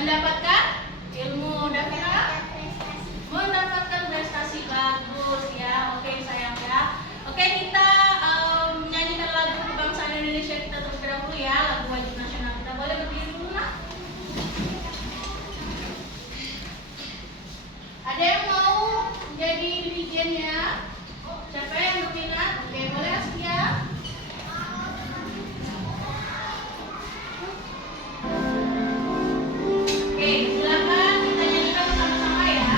Mendapatkan ilmu. Davina? Mendapatkan prestasi. Bagus ya. Oke sayang ya. Oke, kita menyanyikan lagu kebangsaan Indonesia kita terlebih dahulu ya. Lagu wajib nasional kita. Boleh berdiri dulu nak? Ada yang mau jadi dirijennya? Siapa yang berminat? Oke, boleh Askia? Oke, silakan kita nyanyikan bersama-sama ya.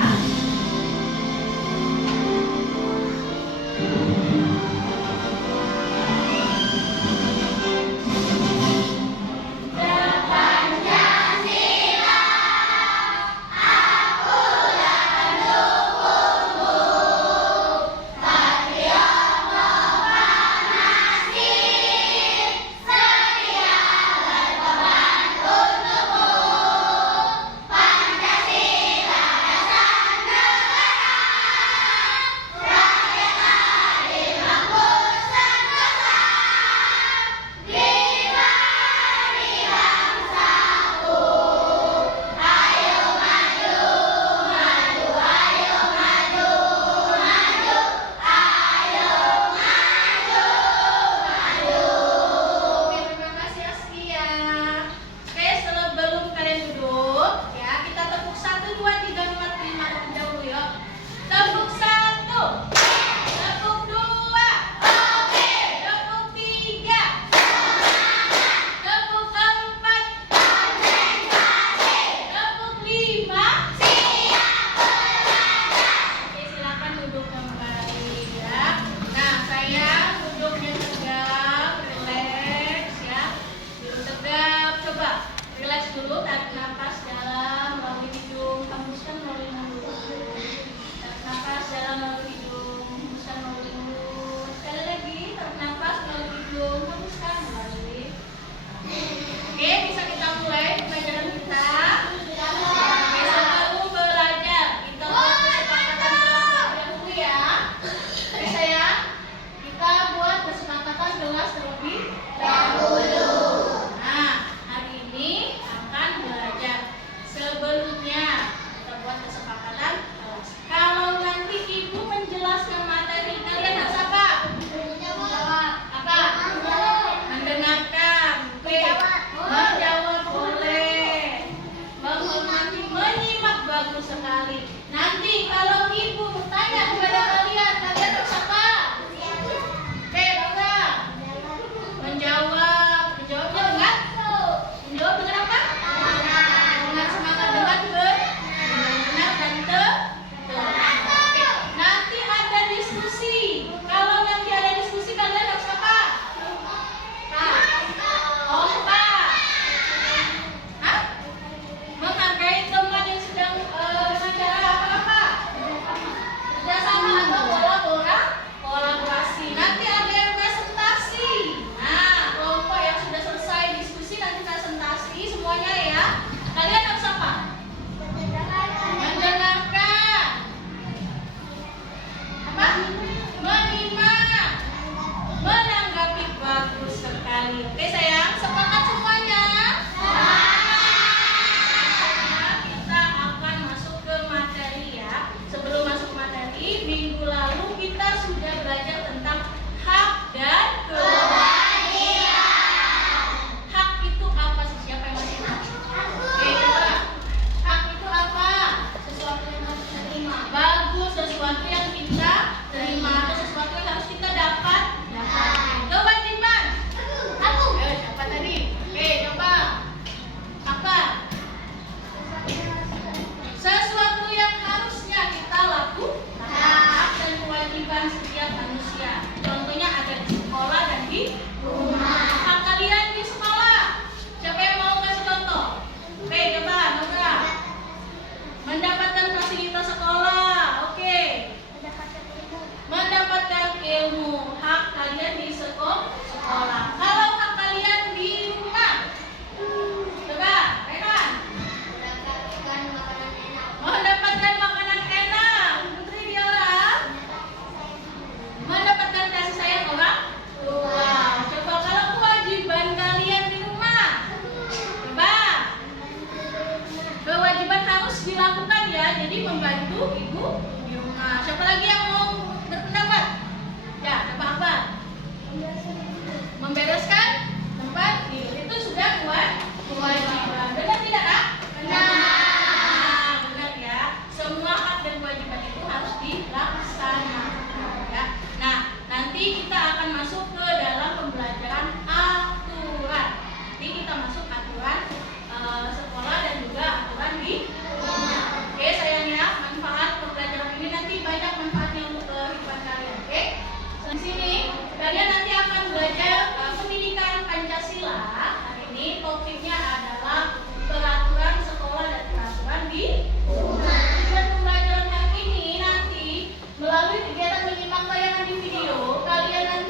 Mendapatkan ilmu, hak Jadi kita akan masuk ke dalam pembelajaran aturan. Jadi kita masuk aturan sekolah dan juga aturan di rumah. Oke, sayang ya, manfaat pembelajaran ini nanti banyak manfaatnya untuk kehidupan kalian. Oke, di sini kalian nanti akan belajar pendidikan Pancasila. Hari ini topiknya adalah peraturan sekolah dan peraturan di rumah. Tujuan pembelajaran hari ini nanti melalui kegiatan menyimak tayangan di video, kalian nanti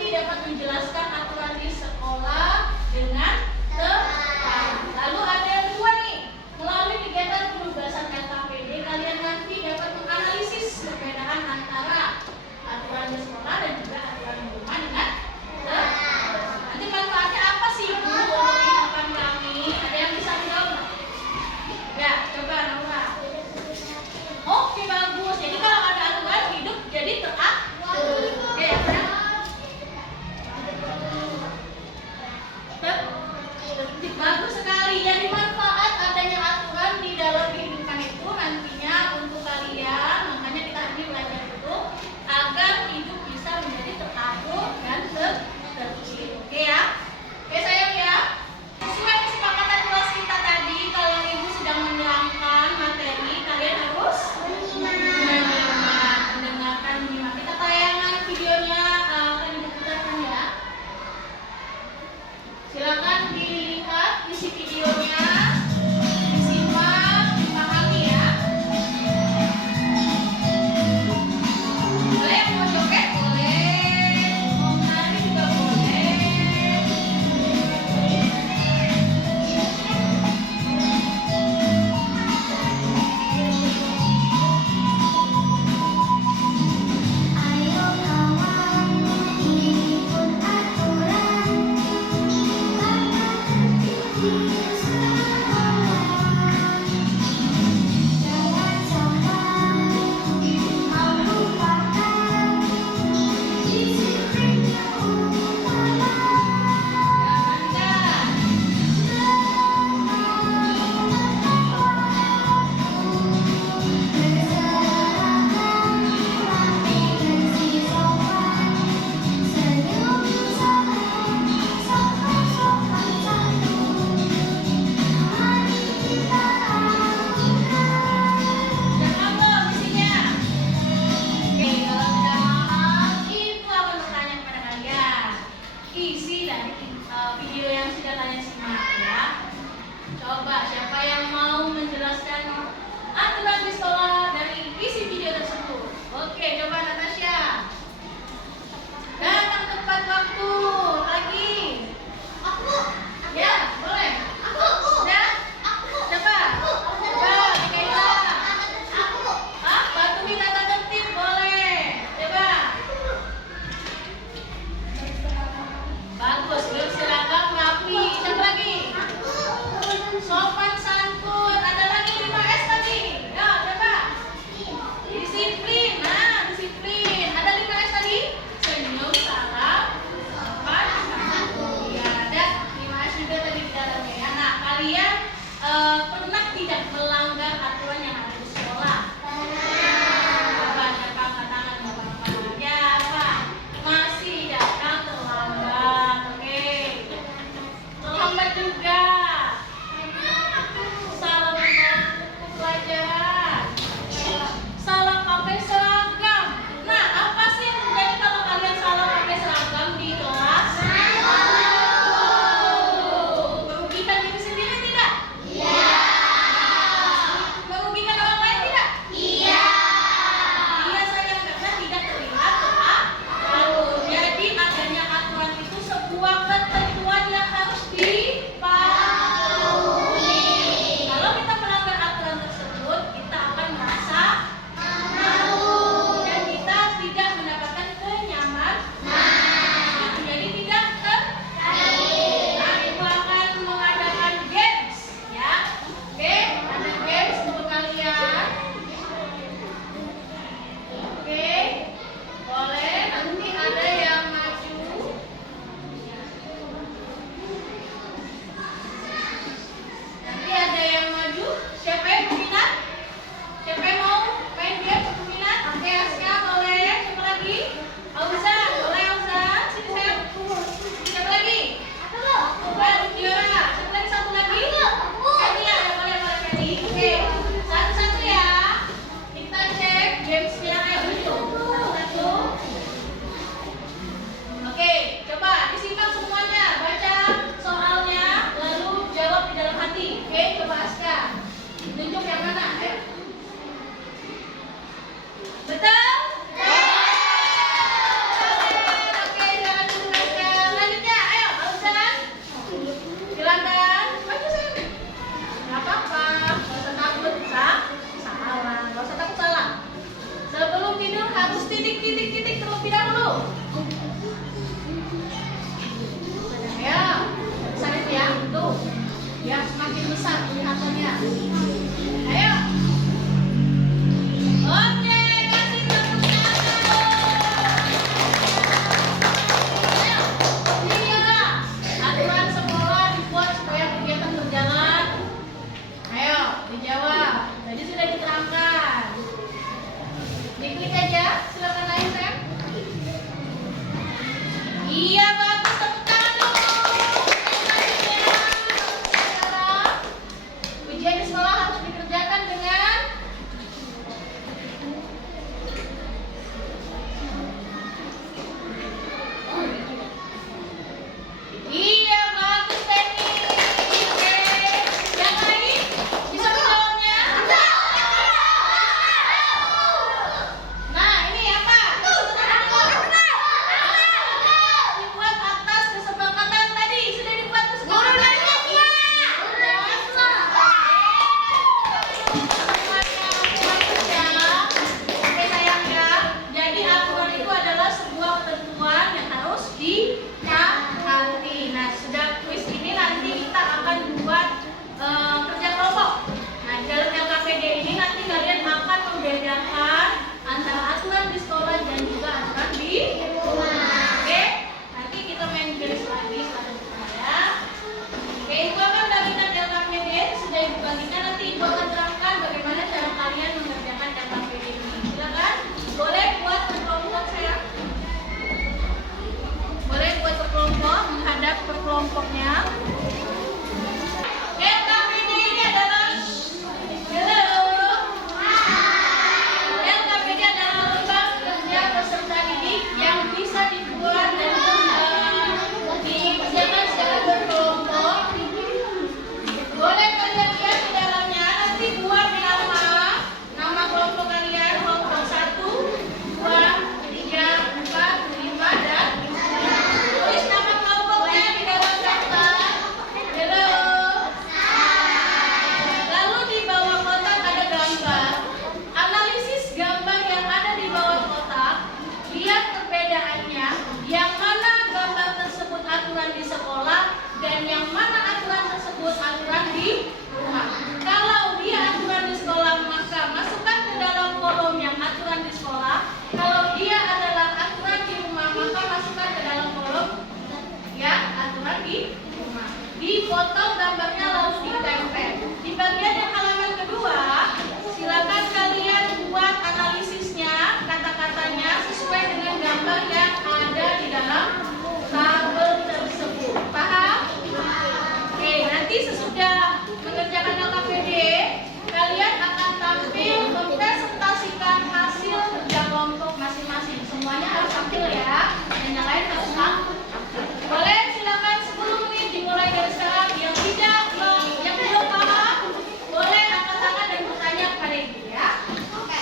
ditaati. Nah, sudah kuis ini nanti kita akan buat kerja kelompok. Nah, di dalam LKPD ini nanti kalian akan membedakan antara aturan di sekolah dan juga aturan di rumah. Oke? Nanti kita main garis lagi selanjutnya ya. Oke, Ibu akan bagikan LKPD. Sudah Ibu bagikan, nanti Ibu akan terangkan bagaimana cara kalian mengerjakan LKPD ini. Silakan. Boleh buat berkelompok saya. Boleh buat berkelompok, menghadap ke kelompoknya. LKPD ini adalah LKPD adalah lembang kerja peserta didik yang bisa dibuat dan dikerjakan secara berkelompok. Boleh kalian lihat di dalamnya, nanti buat nama kelompok kalian, kelompok 1, 2, 3, 4, 5, dan tulis nama kelompoknya di dalam daftar. Halo. Lalu di bawah kotak ada gambar. Analisis gambar yang ada di bawah kotak. Lihat perbedaannya. Yang mana gambar tersebut aturan di sekolah dan yang mana aturan tersebut aturan di rumah. Kalau dia aturan di sekolah, maka masukkan ke dalam kolom yang aturan di sekolah. Kalau dia adalah aturan di rumah, maka masukkan ke dalam kolom ya aturan di rumah. Dipotong gambarnya lalu ditempel. Di bagian yang halaman kedua, silakan kalian buat analisisnya, kata-katanya sesuai dengan gambar yang ada di dalam tabel tersebut. Paham? Oke, nanti sesudah mengerjakan LKPD, kalian akan tampil mempresentasikan hasil kerja kelompok masing-masing. Semuanya harus tampil ya, dan yang lain harus tampil. Boleh, silakan 10 menit dimulai dari sekarang. Yang belum paham, boleh angkat tangan dan bertanya kepada ibu ya. Oke.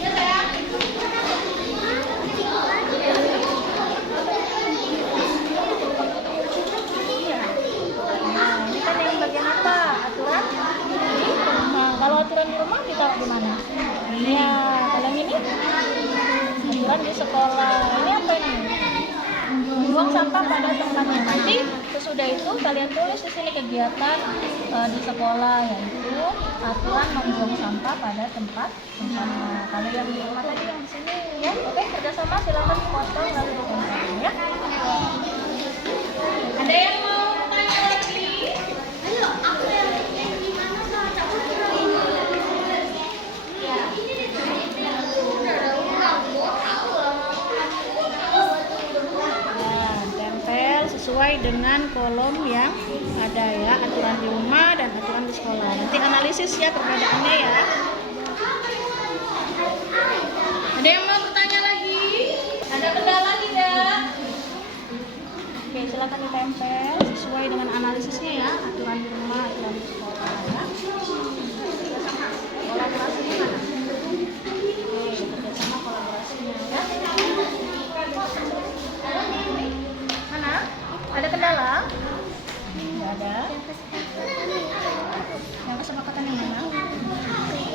Ya sayang. Ini kan yang bagian apa? Aturan di rumah. Kalau aturan di rumah ditaruh di mana? Ya, kalau yang ini aturan di sekolah. Ini apa ini? Buang sampah pada tempatnya. Nanti sesudah itu kalian tulis di sini kegiatan di sekolah, yaitu aturan membuang sampah pada tempatnya. Kalau yang di rumah tadi yang di sini ya. Oke, kerjasama silakan potong lalu ditempelin ya. Ada yang mau tanya lagi? Ayo, aku yang di mana sama kamu Ya. Nah, tempel sesuai dengan kolom yang ada ya, aturan di rumah dan aturan di sekolah. Nanti analisis ya perbedaannya ya. Ada yang mau bertanya lagi? Ada kendala tidak? Oke, silakan ditempel sesuai dengan analisisnya ya, aturan di rumah, aturan di sekolah ya. Kolaborasinya mana? Oke, kerjasama kolaborasinya ya. Mana? Ada kendala? Tidak ada. Yang kesepakatan yang mana?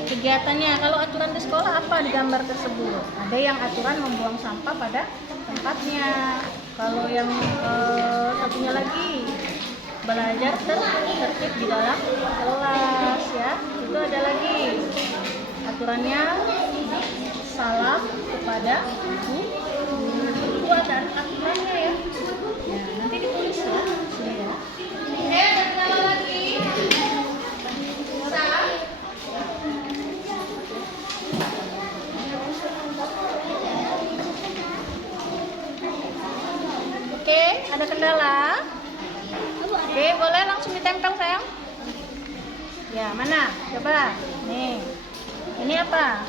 Kegiatannya, kalau aturan di sekolah apa di gambar tersebut? Ada yang aturan membuang sampah pada tempatnya. Kalau yang satunya lagi belajar tertib di dalam kelas ya. Itu ada lagi aturannya salam kepada ibu. Itu ada aturannya ya. Ya, nanti ditulis ya. Sini ya. Ada kendala lagi? Bisa? Oke, ada kendala? Oke, boleh langsung ditempel sayang? Ya, mana? Coba. Nih. Ini apa?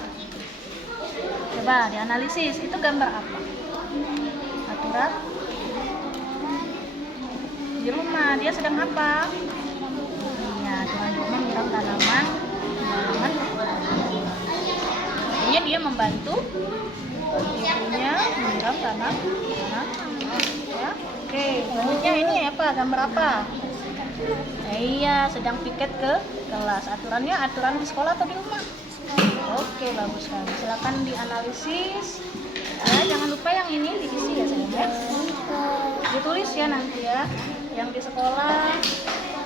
Coba dianalisis. Itu gambar apa? Aturan di rumah. Dia sedang apa? Ya, aturan di rumah menyiram tanaman. Tanaman. Artinya dia membantu ibunya menyiram tanaman. Ya. Oke, selanjutnya ini apa? Gambar apa? Iya, sedang piket ke kelas. Aturannya aturan di sekolah atau di rumah? Oke, bagus sekali. Silakan dianalisis Ya, jangan lupa yang ini diisi ya sayang ya. Ditulis ya nanti ya. Yang di sekolah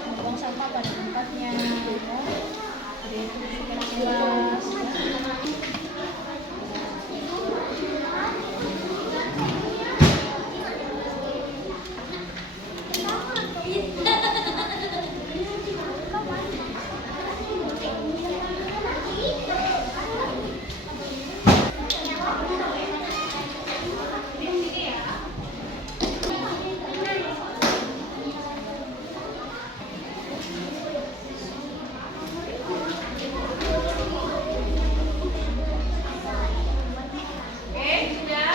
membuang sampah pada tempatnya. Ya. Jadi itu jelas. Oke, sudah.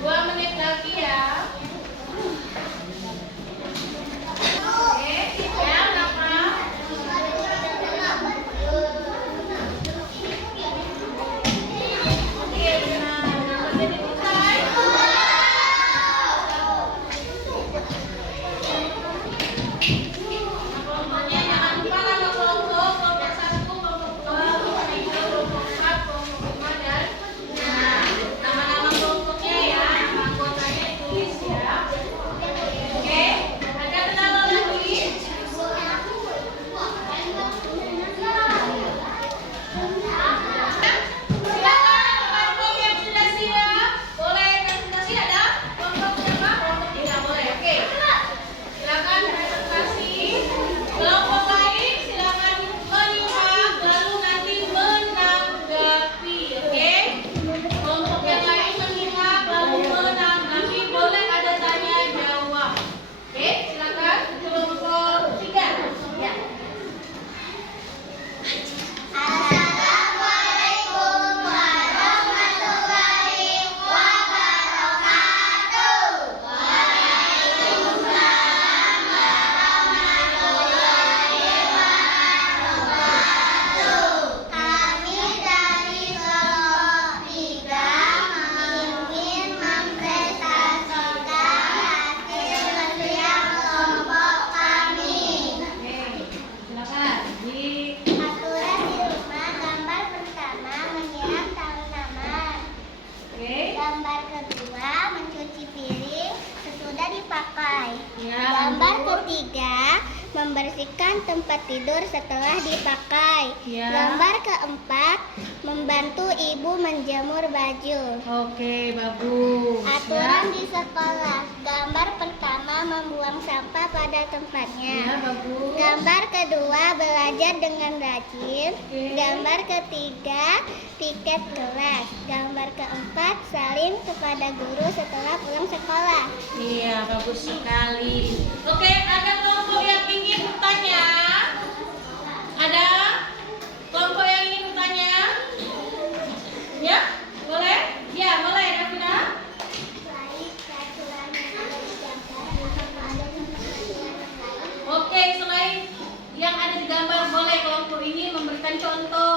2 menit lagi ya. Oke, ya, kenapa? Oke, nah, jadi selesai. Kelompoknya jangan lupa nama kelompok 1, kelompok 2, kelompok 3, kelompok 4, kelompok 5 dan nah, nama-nama kelompoknya ya, nama anggotanya ditulis ya. Oke, ada kenalan lagi? Silakan kelompok yang sudah siap, boleh presentasi ada? Kelompok siapa? Kelompok 3 boleh. Oke. Silakan presentasi. Kelompok lain silakan menyimak lalu nanti menanggapi, oke? Kelompok yang lain menyimak lalu menanggapi, boleh ada tanya jawab. Oke, silakan kelompok 3. Ya. Assalamualaikum warahmatullahi wabarakatuh. Waalaikumsalam warahmatullahi wabarakatuh. Kami dari kelompok 3 ingin mempresentasikan hasil kerja kelompok kami. Oke, silakan. Aturan di rumah, gambar pertama menyiram tanaman. Oke. Gambar kedua mencuci piring sesudah dipakai. Ya, Gambar lanjut. ketiga membersihkan tempat tidur setelah dipakai. Ya. Gambar keempat membantu ibu menjemur baju. Oke, bagus. Aturan Ya. di sekolah. Gambar pertama membuang sampah pada Ya, tempatnya. bagus. Gambar kedua belajar dengan rajin. Oke. Gambar ketiga tiket kelas. Gambar keempat salim kepada guru setelah pulang sekolah. Iya, bagus sekali. Oke, ada kelompok yang ingin bertanya? Ada kelompok yang ingin bertanya? Ya, boleh? Ya, boleh, Davina. Oke, selain yang ada di gambar, boleh kelompok ini memberikan contoh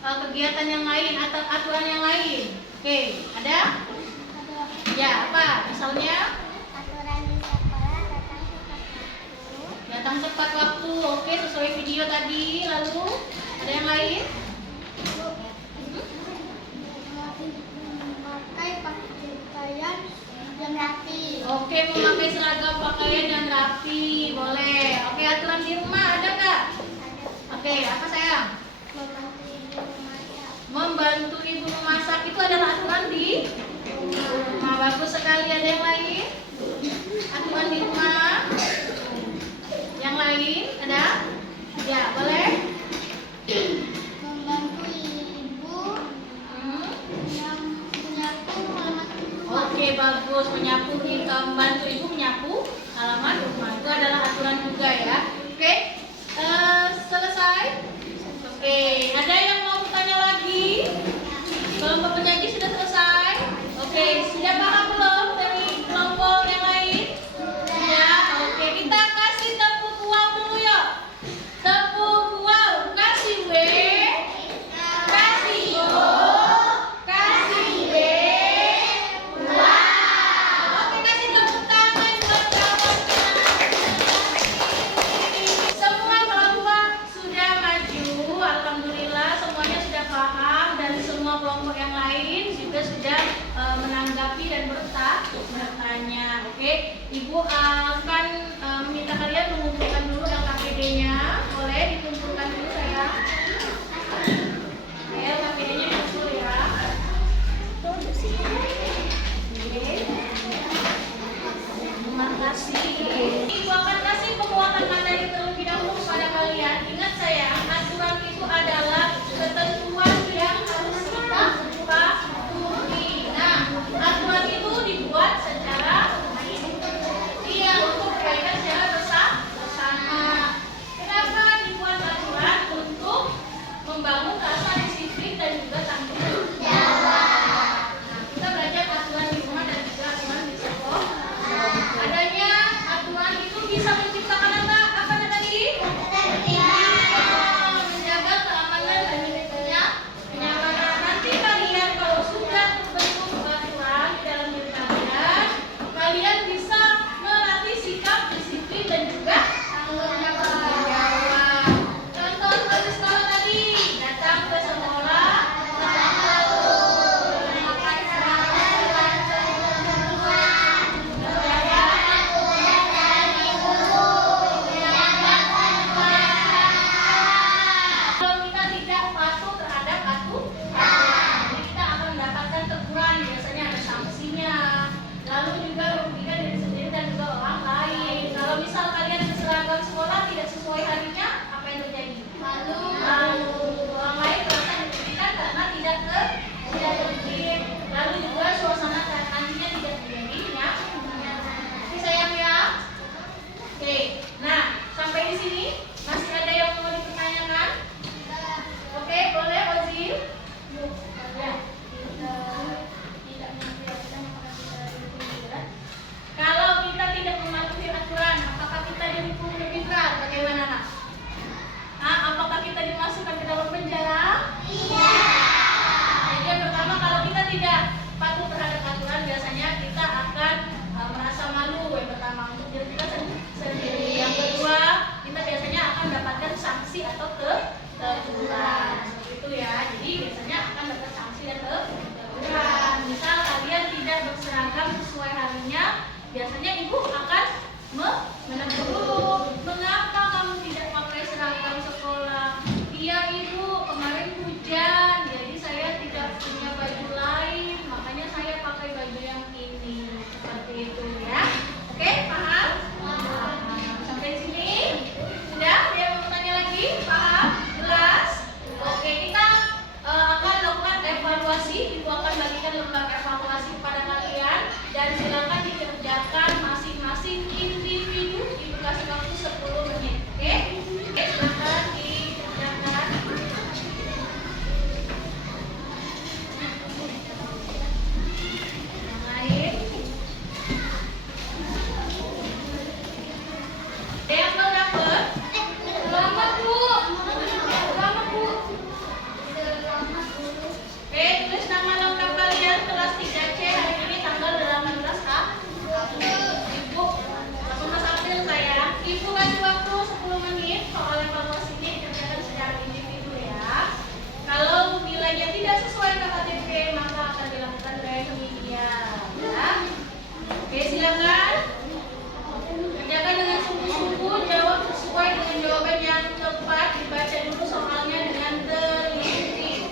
kegiatan yang lain atau aturan yang lain. Oke, ada? Ya, apa? Misalnya? Aturan di sekolah datang tepat waktu. Datang tepat waktu, oke, sesuai video tadi. Lalu ada yang lain? Memakai pakaian yang rapi. Oke, memakai seragam pakaian dan rapi, boleh. Oke, aturan di rumah ada nggak? Oke, apa sayang? Membantu ibu memasak. Membantu ibu memasak itu adalah aturan di rumah. Bagus sekali. Ada yang lain? Aturan di rumah? Yang lain ada? Ya, boleh. Membantu ibu Hmm. yang menyapu halaman rumah. Oke, bagus. Membantu ibu menyapu halaman rumah. Itu adalah aturan juga ya. Oke, selesai. Oke, ada yang mau bertanya lagi? Kelompok penyaji sudah selesai. Oke, sudah paham belum dari kelompok yang lain? Ya, oke. Kita kasih tepuk wow dulu yuk. Tepuk wow. Kasih W. Kasih O. Kasih B. Oke, kasih tepuk tangan buat kawan-kawan. Semua kelompok sudah maju. Alhamdulillah semuanya sudah baca dulu soalnya dengan teliti.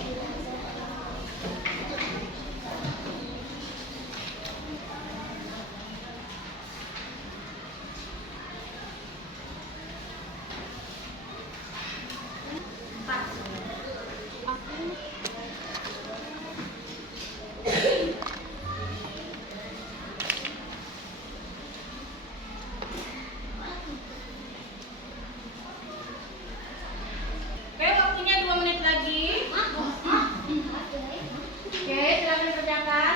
Oke, waktunya 2 menit lagi. Oke, silakan kerjakan.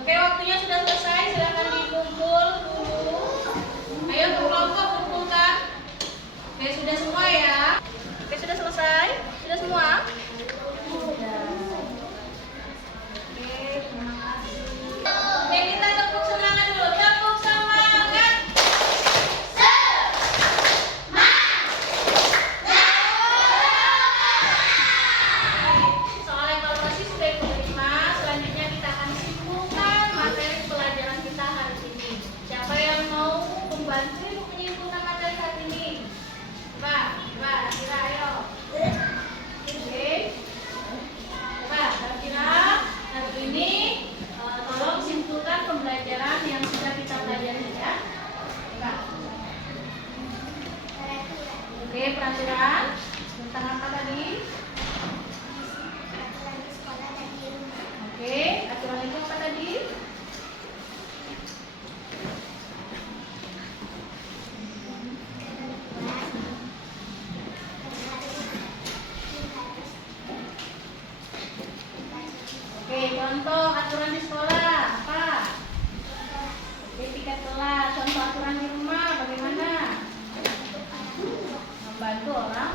Oke, waktunya sudah selesai. Silakan dikumpul dulu. Ayo berkelompok kumpulkan. Oke, sudah semua ya. Oke, sudah selesai. Sudah semua? Sudah. Oke, terima kasih. Oke, kita tepuk semangat dulu. Tepuk semangat. Soal evaluasi sudah Ibu terima. Selanjutnya kita akan simpulkan materi pelajaran kita hari ini. Siapa yang mau membantu Ibu menyimpulkan materi hari ini? Coba, kira ayo. Oke. Coba, kira hari ini tolong simpulkan pembelajaran yang sudah kita pelajari ya. Coba. Oke, peraturan tentang apa tadi? Oke, aturan itu apa tadi? Oke, contoh aturan di sekolah apa? Oke, tiket kelas. Contoh aturan di rumah bagaimana? Membantu orang